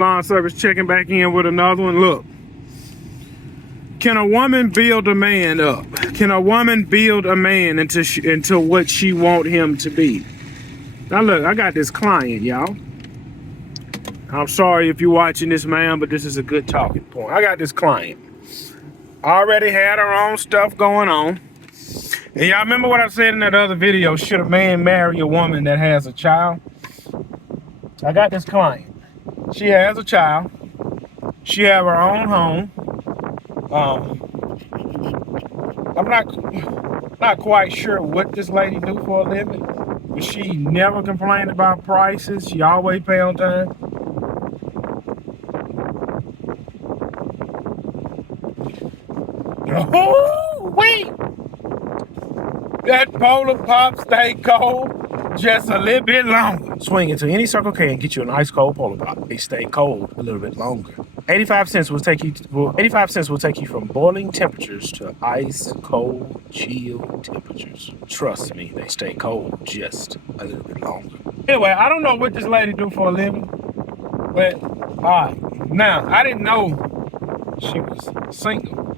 Lawn service checking back in with another one. Look, can a woman build a man up? Can a woman build a man into what she want him to be? Now look, I got this client, y'all. I'm sorry if you're watching this, man, but this is a good talking point. I got this client. Already had her own stuff going on. And y'all remember what I said in that other video? Should a man marry a woman that has a child? I got this client. She has a child. She have her own home. I'm not quite sure what this lady do for a living, but she never complained about prices. She always pay on time. Oh, wait! That Polar Pop stay cold just a little bit longer. Swing into any Circle K and get you an ice cold Polar Pop. They stay cold a little bit longer. 85 cents will take you from boiling temperatures to ice cold chill temperatures. Trust me, they stay cold just a little bit longer. Anyway, I don't know what this lady do for a living, but alright. Now, I didn't know she was single.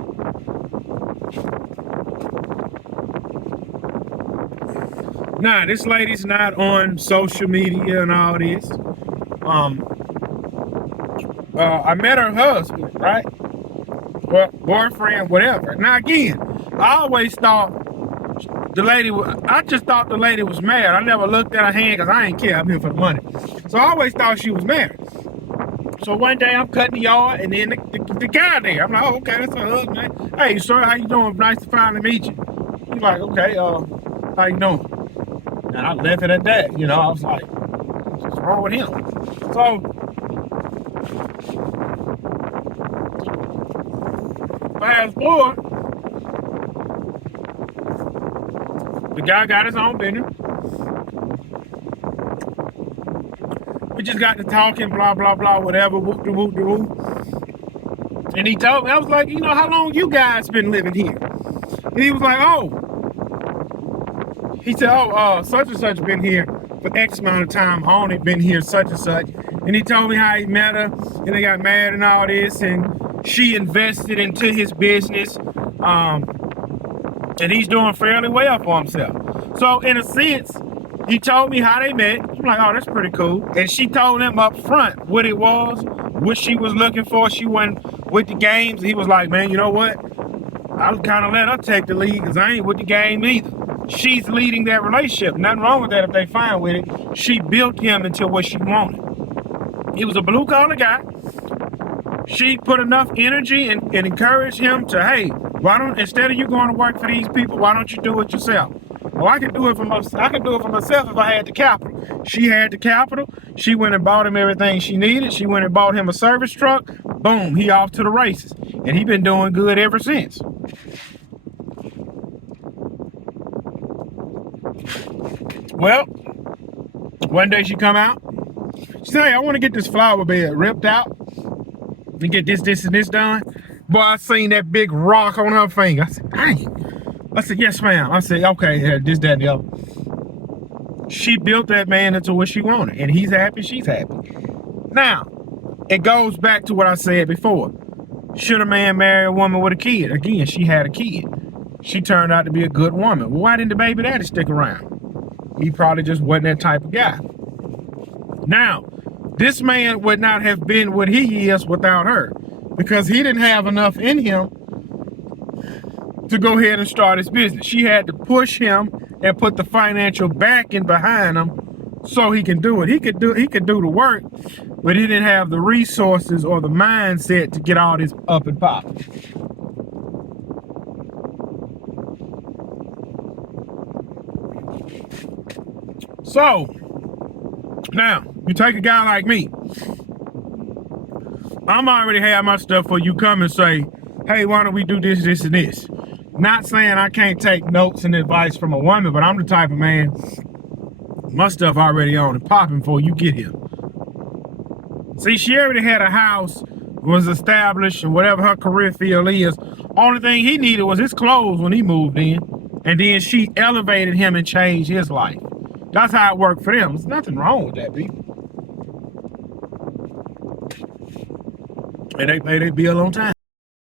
Nah, this lady's not on social media and all this. I met her husband, right? Well, boyfriend, whatever. Now again, I always thought I just thought the lady was married. I never looked at her hand because I ain't care. I'm here for the money. So I always thought she was married. So one day I'm cutting the yard and then the guy there. I'm like, oh, okay, that's her husband. Hey, sir, how you doing? Nice to finally meet you. He's like, okay, how you doing? And I left it at that, you know. I was like, what's wrong with him? So, fast forward, the guy got his own business. We just got to talking, blah, blah, blah, whatever, whoop-de-whoop-de-whoop. And he told me, I was like, you know, how long you guys been living here? And he was like, oh. He said, such and such been here for X amount of time. I only been here such and such. And he told me how he met her and they got married and all this. And she invested into his business. And he's doing fairly well for himself. So in a sense, he told me how they met. I'm like, oh, that's pretty cool. And she told him up front what it was, what she was looking for. She went with the games. He was like, man, you know what? I'll kind of let her take the lead because I ain't with the game either. She's leading that relationship. Nothing wrong with that if they fine with it. She built him into what she wanted. He was a blue collar guy. She put enough energy and encouraged him to, hey, why don't, instead of you going to work for these people, why don't you do it yourself? Well, I can do it for myself if I had the capital. She had the capital. She went and bought him everything she needed. She went and bought him a service truck. Boom, he off to the races. And he been doing good ever since. Well, one day she come out. She said, hey, I want to get this flower bed ripped out and get this, and this done. Boy, I seen that big rock on her finger. I said, dang. I said, yes, ma'am. I said, okay, yeah, this, that, and the other. She built that man into what she wanted, and he's happy, she's happy. Now, it goes back to what I said before. Should a man marry a woman with a kid? Again, she had a kid. She turned out to be a good woman. Well, why didn't the baby daddy stick around? He probably just wasn't that type of guy. Now, this man would not have been what he is without her because he didn't have enough in him to go ahead and start his business. She had to push him and put the financial backing behind him so he can do it. He could do the work, but he didn't have the resources or the mindset to get all this up and pop. So, now, you take a guy like me. I'm already have my stuff for you come and say, hey, why don't we do this, this, and this? Not saying I can't take notes and advice from a woman, but I'm the type of man, my stuff already on and popping before you get here. See, she already had a house, was established, and whatever her career field is. Only thing he needed was his clothes when he moved in. And then she elevated him and changed his life. That's how it worked for them. There's nothing wrong with that, people. and they pay their bill on time.